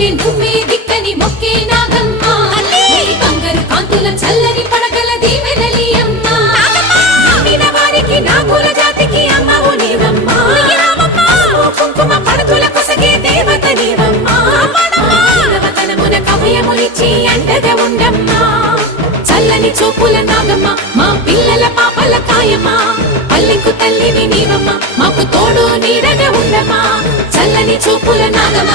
దిక్కులే నువ్వే దిక్కని మొక్కే నాగమ్మ బంగారు కాంతుల చల్లని పడగల దీవెనలి అమ్మ నమ్మిన వారికి నాగుల జాతికి అమ్మవు నీవమ్మ కుంకుమ పడతుల కొసగే దేవత నీవమ్మ మానవతనమున కవయములిచ్చి అండగా ఉండమ్మా చల్లని చూపుల నాగమ్మ మా పిల్లల పాపల కాయమ్మ పల్లెకు తల్లివి నీవమ్మ మాకు తోడు నీడగా ఉండమ్మా చల్లని చూపుల నాగమ్మ